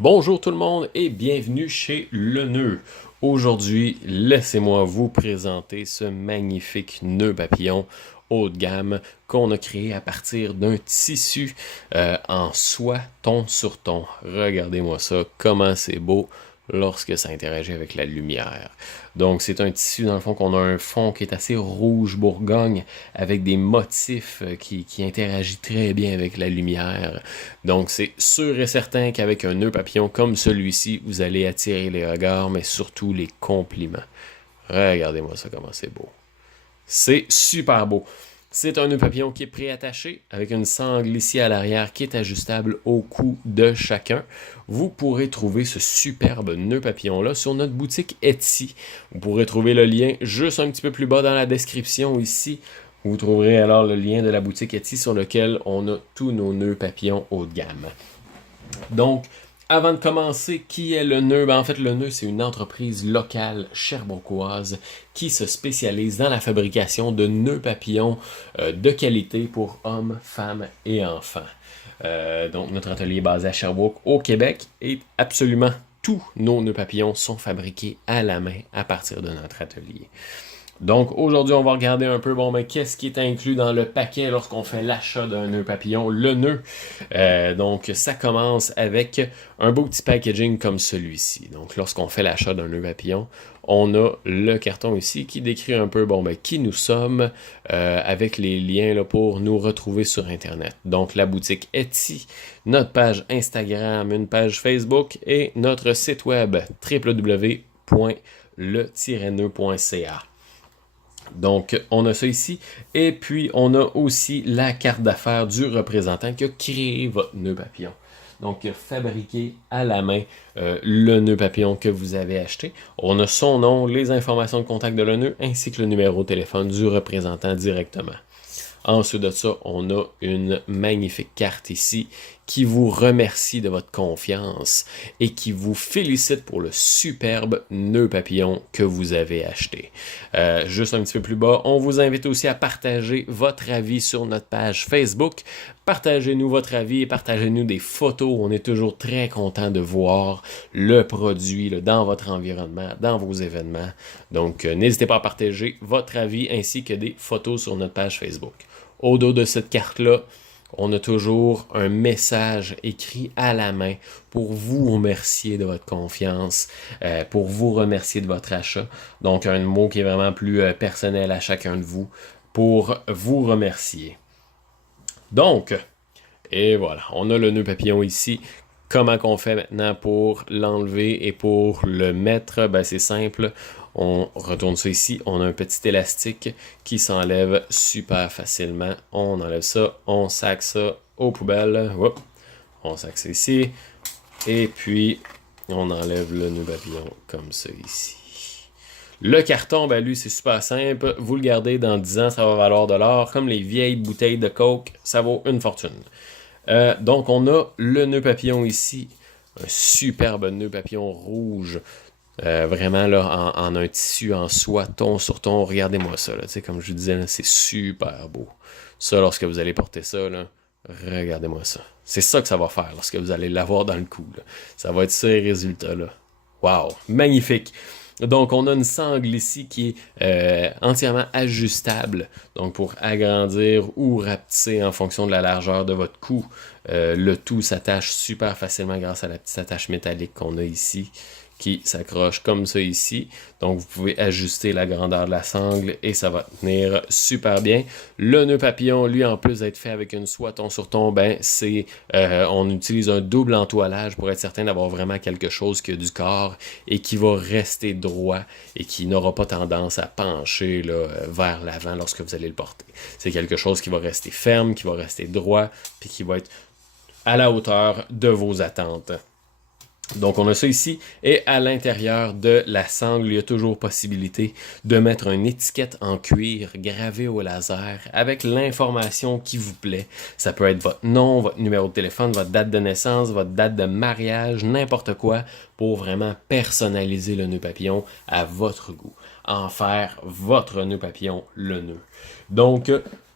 Bonjour tout le monde et bienvenue chez Le Nœud. Aujourd'hui, laissez-moi vous présenter ce magnifique nœud papillon haut de gamme qu'on a créé à partir d'un tissu en soie ton sur ton. Regardez-moi ça, comment c'est beau lorsque ça interagit avec la lumière. Donc c'est un tissu dans le fond qu'on a un fond qui est assez rouge bourgogne avec des motifs qui interagissent très bien avec la lumière. Donc c'est sûr et certain qu'avec un nœud papillon comme celui-ci, vous allez attirer les regards mais surtout les compliments. Regardez-moi ça comment c'est beau. C'est super beau. C'est un nœud papillon qui est préattaché avec une sangle ici à l'arrière qui est ajustable au cou de chacun. Vous pourrez trouver ce superbe nœud papillon-là sur notre boutique Etsy. Vous pourrez trouver le lien juste un petit peu plus bas dans la description ici. Vous trouverez alors le lien de la boutique Etsy sur lequel on a tous nos nœuds papillons haut de gamme. Donc, avant de commencer, qui est le Nœud? En fait, le Nœud, c'est une entreprise locale sherbrookeoise qui se spécialise dans la fabrication de nœuds papillons de qualité pour hommes, femmes et enfants. Donc, notre atelier est basé à Sherbrooke, au Québec, et absolument tous nos nœuds papillons sont fabriqués à la main à partir de notre atelier. Donc aujourd'hui, on va regarder un peu, qu'est-ce qui est inclus dans le paquet lorsqu'on fait l'achat d'un nœud papillon, le nœud. Donc ça commence avec un beau petit packaging comme celui-ci. Donc lorsqu'on fait l'achat d'un nœud papillon, on a le carton ici qui décrit un peu, qui nous sommes, avec les liens là, pour nous retrouver sur Internet. Donc la boutique Etsy, notre page Instagram, une page Facebook et notre site web www.le-nœud.ca. Donc, on a ça ici. Et puis, on a aussi la carte d'affaires du représentant qui a créé votre nœud papillon. Donc, qui a fabriqué à la main le nœud papillon que vous avez acheté. On a son nom, les informations de contact de le nœud, ainsi que le numéro de téléphone du représentant directement. Ensuite de ça, on a une magnifique carte ici qui vous remercie de votre confiance et qui vous félicite pour le superbe nœud papillon que vous avez acheté. Juste un petit peu plus bas, on vous invite aussi à partager votre avis sur notre page Facebook. Partagez-nous votre avis et partagez-nous des photos. On est toujours très content de voir le produit là, dans votre environnement, dans vos événements. Donc, n'hésitez pas à partager votre avis ainsi que des photos sur notre page Facebook. Au dos de cette carte-là, on a toujours un message écrit à la main pour vous remercier de votre confiance, pour vous remercier de votre achat. Donc, un mot qui est vraiment plus personnel à chacun de vous pour vous remercier. Donc, et voilà, on a le nœud papillon ici. Comment qu'on fait maintenant pour l'enlever et pour le mettre? C'est simple. On retourne ça ici. On a un petit élastique qui s'enlève super facilement. On enlève ça. On sac ça aux poubelles. Hop. On sac ça ici. Et puis, on enlève le nœud papillon comme ça ici. Le carton, lui, c'est super simple. Vous le gardez dans 10 ans, ça va valoir de l'or. Comme les vieilles bouteilles de Coke, ça vaut une fortune. Donc, on a le nœud papillon ici, un superbe nœud papillon rouge, vraiment là, en un tissu en soie, ton sur ton. Regardez-moi ça, là, comme je vous disais, là, c'est super beau. Ça, lorsque vous allez porter ça, là, regardez-moi ça. C'est ça que ça va faire lorsque vous allez l'avoir dans le cou. Là. Ça va être ces résultats-là. Wow, magnifique! Donc, on a une sangle ici qui est entièrement ajustable, donc pour agrandir ou rapetisser en fonction de la largeur de votre cou. Le tout s'attache super facilement grâce à la petite attache métallique qu'on a ici, qui s'accroche comme ça ici. Donc, vous pouvez ajuster la grandeur de la sangle et ça va tenir super bien. Le nœud papillon, lui, en plus d'être fait avec une soie ton sur ton, on utilise un double entoilage pour être certain d'avoir vraiment quelque chose qui a du corps et qui va rester droit et qui n'aura pas tendance à pencher là, vers l'avant lorsque vous allez le porter. C'est quelque chose qui va rester ferme, qui va rester droit, puis qui va être à la hauteur de vos attentes. Donc, on a ça ici, et à l'intérieur de la sangle, il y a toujours possibilité de mettre une étiquette en cuir gravée au laser avec l'information qui vous plaît. Ça peut être votre nom, votre numéro de téléphone, votre date de naissance, votre date de mariage, n'importe quoi, pour vraiment personnaliser le nœud papillon à votre goût. En faire votre nœud papillon, le nœud. Donc,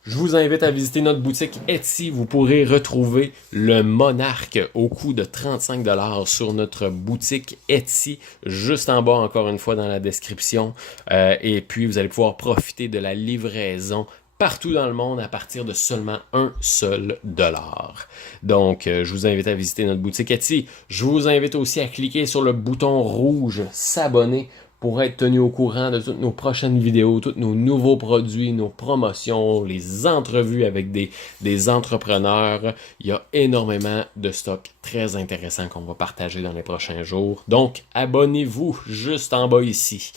Je vous invite à visiter notre boutique Etsy. Vous pourrez retrouver le Monarque au coût de 35$ sur notre boutique Etsy, juste en bas, encore une fois, dans la description. Et puis, vous allez pouvoir profiter de la livraison partout dans le monde à partir de seulement un seul dollar. Donc, je vous invite à visiter notre boutique Etsy. Je vous invite aussi à cliquer sur le bouton rouge « S'abonner » pour être tenu au courant de toutes nos prochaines vidéos, tous nos nouveaux produits, nos promotions, les entrevues avec des entrepreneurs. Il y a énormément de stock très intéressant qu'on va partager dans les prochains jours. Donc, abonnez-vous juste en bas ici.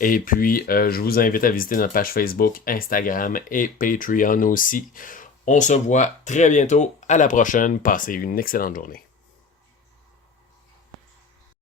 Et puis, je vous invite à visiter notre page Facebook, Instagram et Patreon aussi. On se voit très bientôt. À la prochaine. Passez une excellente journée.